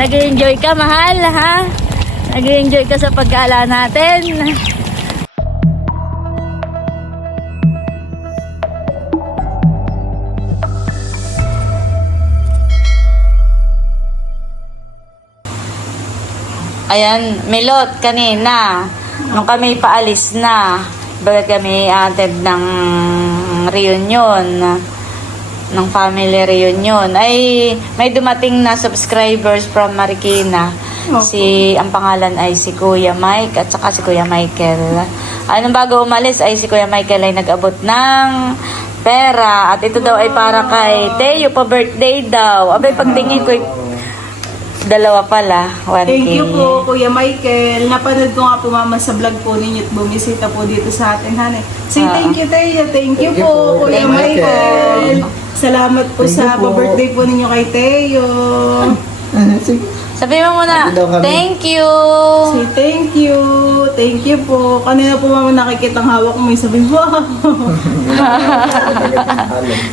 Nag-enjoy ka, mahal, ha? Nag-enjoy ka sa pag-gala natin. Ayan, Milot, kanina, nung kami paalis na, baga kami attend ng reunion, ng family reunion, ay may dumating na subscribers from Marikina. Ang pangalan ay si Kuya Mike at saka si Kuya Michael. Anong bago umalis ay si Kuya Michael ay nag-abot ng pera. At ito daw ay para kay Teo, pa birthday daw. Abay, pagtingin ko, dalawa pala, 1K. Thank you po, Kuya Michael. Napanood ko nga po mama sa vlog po ninyo at bumisita po dito sa atin, hane. Say thank you, Teo. Thank you po, Kuya Michael. Salamat po sa birthday po ninyo kay Teo. Sabi mo muna, thank you. Say thank you. Thank you po. Kanina po mama nakikita ang hawak mo. Sabi mo, wow.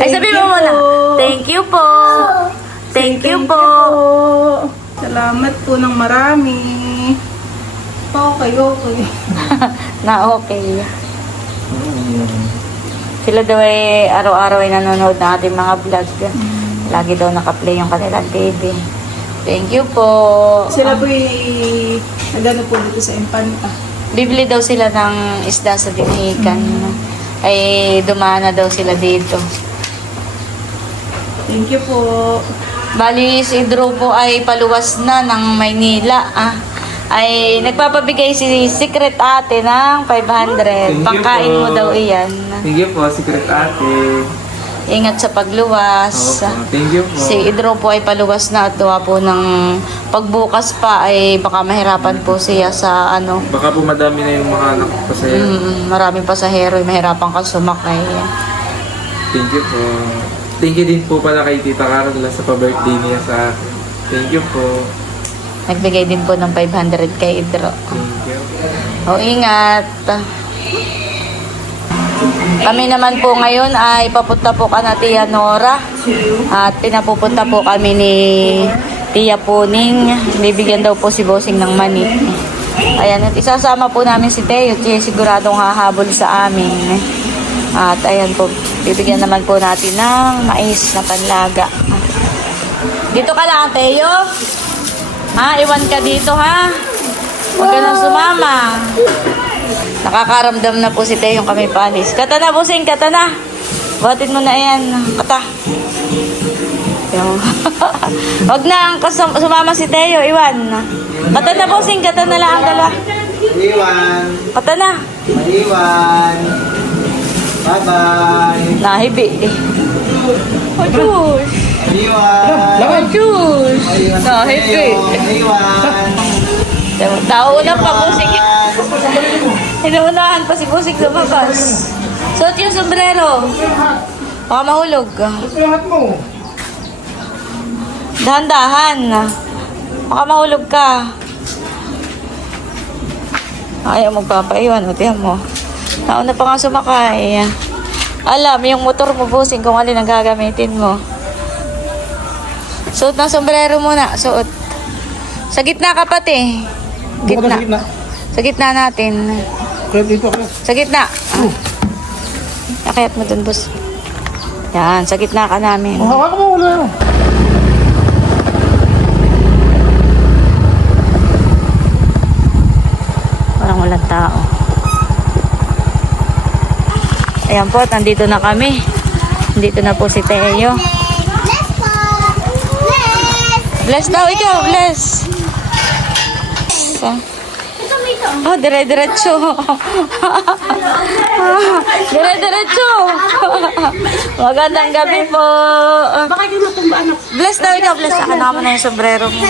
Ay, sabi mo muna, thank you po. Thank you po. Salamat po ng marami. Okay. Na okay. Sila daw ay araw-araw ay nanonood ng ating mga vlog. Lagi daw nakaplay yung kanilang TV. Thank you po. Sila po ay nagano po dito sa Infanta. Bibili daw sila ng isda sa Dinihican. Ay dumana daw sila dito. Thank you po. Bali, si Drew po ay paluwas na ng Maynila. Ay nagpapabigay si Secret Ate ng 500. Pangkain mo daw iyan. Thank you po, Secret Ate. Ingat sa pagluwas. Thank you po. Si Idro po ay paluwas na at tuwa po ng pagbukas pa ay baka mahirapan po siya sa ano. Baka po madami na yung mga anak ko sa'yo. Maraming pasahero, mahirapan ka sumakay. Thank you po. Thank you din po pala kay Tita Carla sa pa-birthday niya sa akin. Thank you po. Nagbigay din po ng 500 kay Idro. Thank you. O, ingat. Kami naman po ngayon ay papunta po ka na Tia Nora. At pinapupunta po kami ni Tia Puning. Bibigyan daw po si Bossing ng mani. Ayan, at isasama po namin si Teo. Siguradong hahabol sa amin. At ayan po, bibigyan naman po natin ng mais na panlaga. Dito ka lang, Teo. Ha? Iwan ka dito, ha? Huwag ka nang sumama. Nakakaramdam na po si Teo yung kami palis. Kata na, Bossing, kata na. Batin mo na yan. Kata. Huwag na ang sumama si Teo, iwan. Kata na, Bossing, kata na lang ang dalawa. Iwan. Kata na. Iwan. Bye-bye. Nahibi. Oh, Diyos. Iwan. Oh, Diyos. Nahibi. Iwan. Nauna pa, Bossing. Hinaunahan pa si Bossing lumabas. Suot yung sombrero. Baka mahulog. Dahan-dahan. Baka mahulog ka. Ayaw magpapaiwan. O, tiyan mo. Nauna pa nga sumakay. Alam, yung motor mo, Bossing, kung alin ang gagamitin mo. Suot ng sombrero muna. Suot. Sa gitna ka pati. Gitna. Sa gitna natin. Sa gitna. Akayat mo dun, boss. Yan, sa gitna ka namin. Hawak mo wala. Walang tao. Ayan po, nandito na kami. Nandito na po si Teo. Bless po! Bless! Bless daw, ikaw, bless. Oh, dire-diretso. Dire-diretso. Magandang gabi po. Baka kayo matumba, anak. Bless daw ikaw, bless. Saka naman na yung sombrero mo.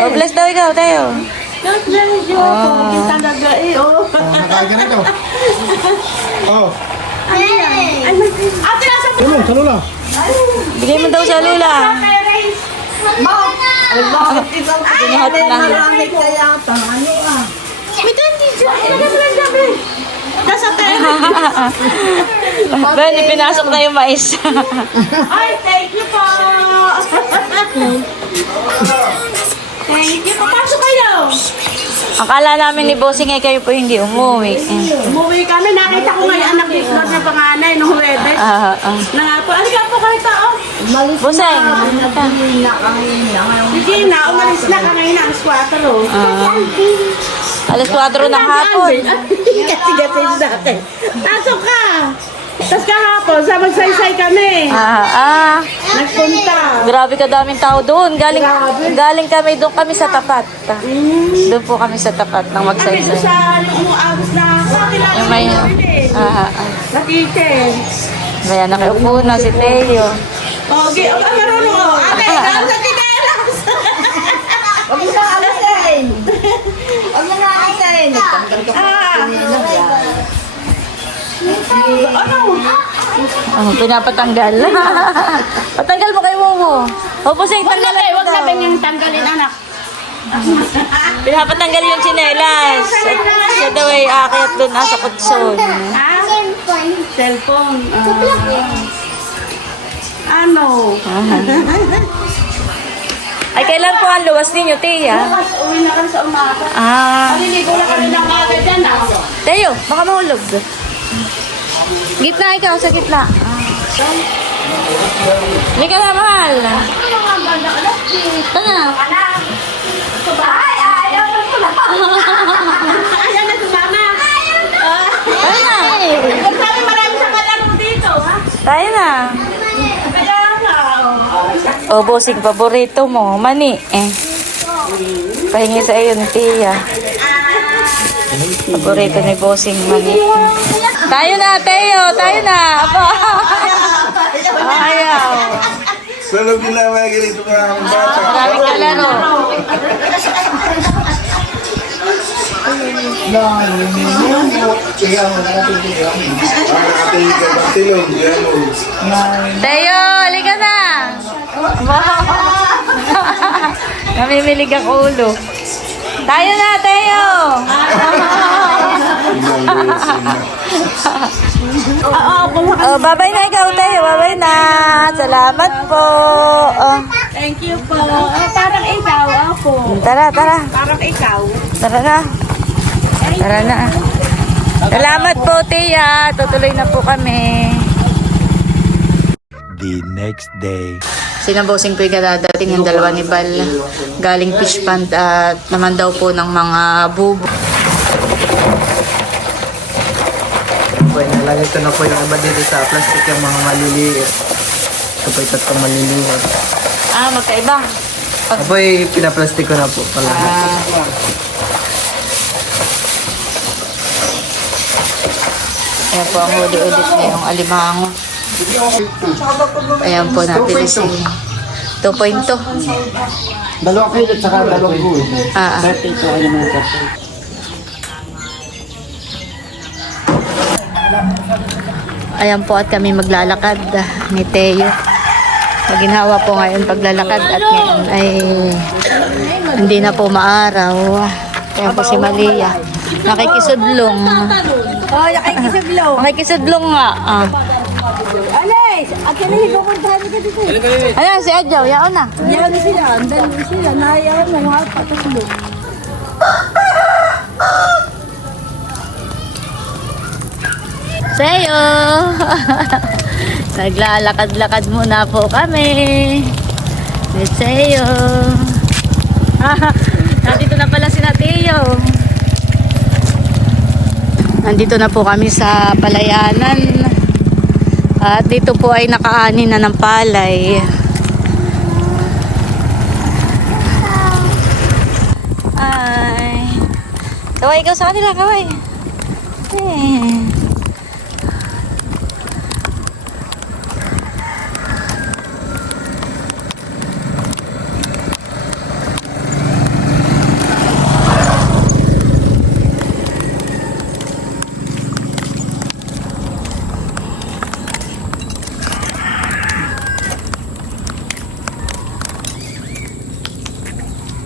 Oh, bless daw ikaw, Teo. God bless you. Pumagin talaga eh. Oh. Nakain ka na ito. Oh. Ate, nasa Tulo lang. Bigay mo daw sa Lula. Ay, bakit ikaw? Pinuhat na. Marami kaya ata. Ano ah? May candy dyan. Ilagay mo lang gabi. Nasa tayo. Ben, ipinasok na yung mais. Ay, thank you po. Thank you. Papasok kayo. Akala namin ni Bossing ay kayo po hindi umuwi. Umuwi kami. Nakita ko nga yung anak ni Claude na panganay nung Huwebes. Na nga po. Alika po kayo tao. Bossing. Sige na. Umalis na ka ngayon. Alas 4. Alas 4 ng hapon. Kasi dati. Pasok ka. Tapos kahapon, sa magsaysay kami. Nagpunta. Grabe ka daming tao doon. Galing kami doon kami sa tapat. Doon po kami sa tapat ng Kami doon magsaysay. sa umuagos na kakilala Yung may... sa kitchen. Kaya nakiupo na si Teo. Okay, ang marunong o. Ate, daan sa tinelas. Huwag mo na alisin. Huwag mo na alisin. Pinapatanggal. Patanggal mo kay Momo. O, Bossing, tanggalan mo Huwag daw. sabihin yung tanggalin, anak. Pinapatanggal yung tsinelas. Siya daw ay aakyat doon sa kutson. Cellphone. Ano? Ay, kailan po ang luwas ninyo, Tia? Uwi na kami sa umaga. Maliligo na kami ng aga dyan, Teo, baka mahulog. Gitna ikaw, sa gitna. Hindi ka na, mahal. Ito na. Ayaw na si mama. Tayo na. Huwag namin marami sa kalaro dito, ha? Tayo na. Kaya nga, O, Bossing, paborito mo. Mani, Pahingi sa iyo ni Tia. Paborito ni Bossing, mani. Tayo na, Teo. Tayo na. Aba. Ayaw. Solo nila mga ganito mga bata. Maraming kalaro. Teo, halika na. Namimilig ang ulo. Tayo na, Teo. Oh, babay na ikaw, Teo. Babay na. Salamat po. Oh, thank you po. Parang ikaw, ako. tara, tara. Parang ikaw. Tara na. Tara na. Salamat po, Tia. Tutuloy na po kami. The next day. Sinabosing po yung kadadating yung dalawa ni Bal. Galing fish pond at naman daw po ng mga bubo. Po, nalagay ko na po yung iba dito sa plastic yung mga maliliit. Ito po yung tatlong maliliit. Magkaiba. Ito po yung pinaplastic ko na po pala. Ayan po ang huli-ulit ngayong alimango. Ayan po natin si 2.2. Dalawa kayo at saka dalawang buo. Ito ay naman Ayan po at kami maglalakad ni Teo. Maginhawa po ngayon paglalakad at ngayon ay hindi na po maaraw. Ayan po si Malia. Nakikisudlong. Oh, nakikisablaw. Nakikisudlong nga. Alis! At yan ang hipupuntahan ka dito. Ayan si Adjaw. Yaon na. Yan sila. Andun sila. Nayaw na mga patuslo. Sayo! Naglalakad-lakad muna po kami. With Sayo. Nandito na pala si Nateo. Nandito na po kami sa palayanan. At dito po ay nakaani na ng palay. Ay. Kaway ikaw sa kanila, kaway.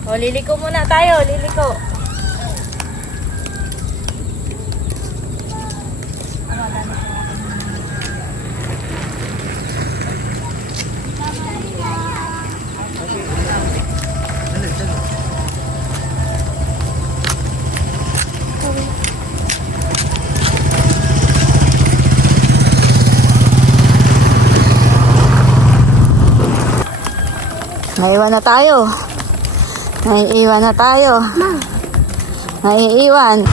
O, liliko muna tayo, liliko. Naiiwan na tayo. Naiiwan na tayo. Naiiwan.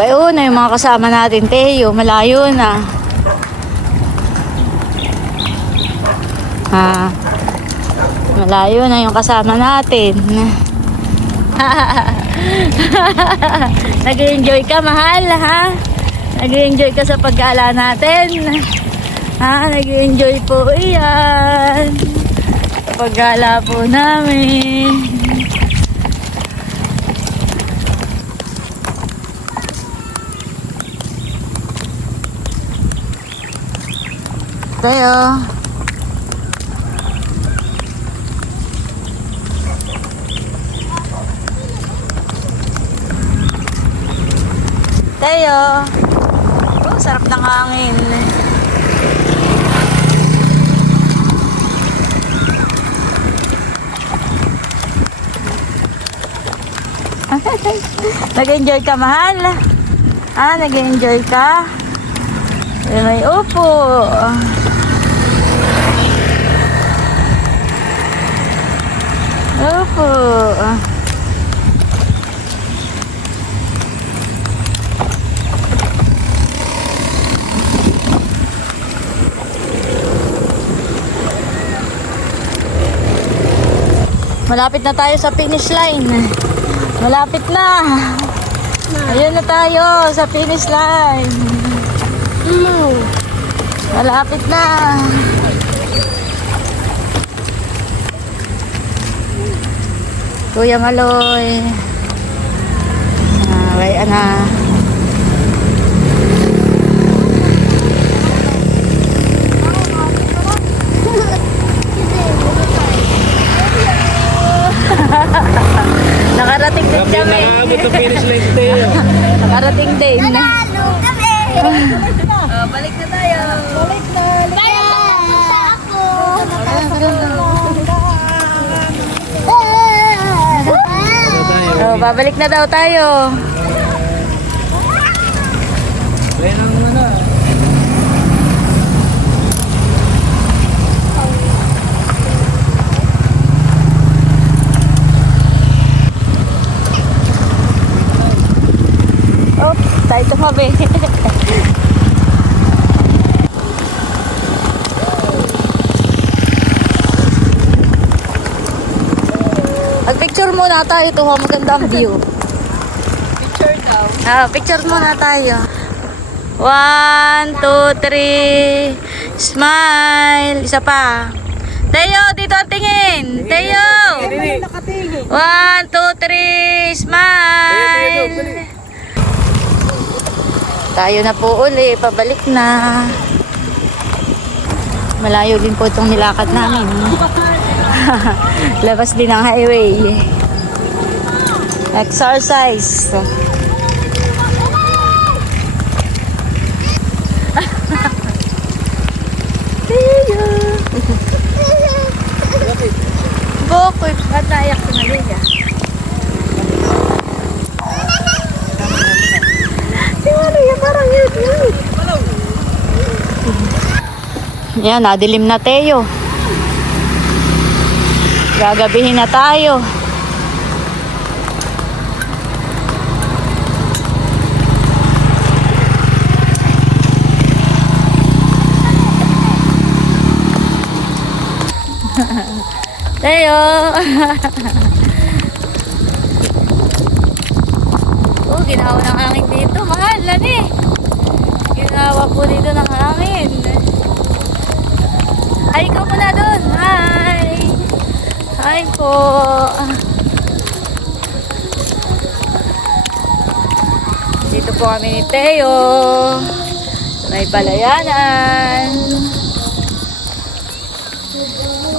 Bayo na yung mga kasama natin, Teo. Malayo na. Malayo na yung kasama natin. Nag-enjoy ka, mahal, ha? Nag-enjoy ka sa paggala natin. Nag-enjoy po iyan. Sa paggala po namin. Tayo. Tayo. Oh, sarap ng hangin. Nag-enjoy ka, mahal? Nag-enjoy ka? May upo. Opo. Malapit na tayo sa finish line. Malapit na. Ayun na tayo sa finish line. Malapit na. Kuya Maloy. Wait na. Nakarating din kami. Nakaabot ang finish line tayo. Nakarating din. Nanalo kami! Balik na tayo. Balik na! Kaya sa ako! Babalik na daw tayo. Kaya lang muna. Oh, tayo tumabi. Picture muna tayo. Ito ho, maganda ang view. Picture daw. Picture muna tayo. 1, 2, 3. Smile. Isa pa. Teo, dito ang tingin. Teo. 1, 2, 3. Smile. Tayo na po uli. Pabalik na. Malayo din po itong nilakad namin. Labas din ang highway. Exercise. Bakit? Ba't naiyak ko na rin yan? Parang yun. Yan, nadilim na Teo. Gagabihin na tayo. Teo. Oh, ginawa ng hangin dito. Mahal, lani. Ginawa po dito ng hangin. Ay, ikaw muna doon. Hi. Hi po. Dito po kami ni Teo. May palayanan.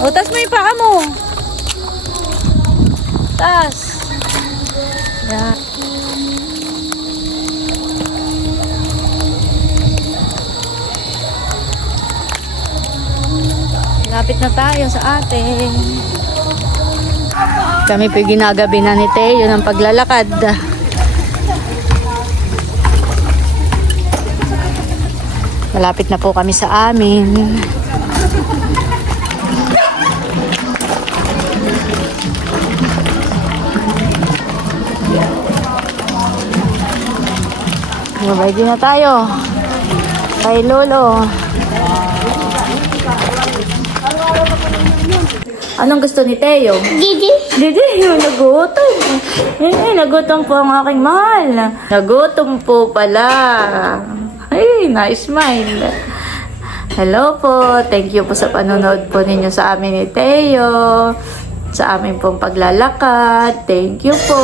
Utas mo yung paa mo. Tas. Yan. Malapit na tayo sa atin. Kami po ginagabi na ni Teo ng paglalakad. Malapit na po kami sa amin. Ready na tayo. Kay Lolo. Anong gusto ni Teo? Didi. Didi, nagutom. Nagutom po ang aking mahal. Nagutom po pala. Ay, na-smile. Hello po. Thank you po sa panonood po ninyo sa amin ni Teo. Sa amin pong paglalakad. Thank you po.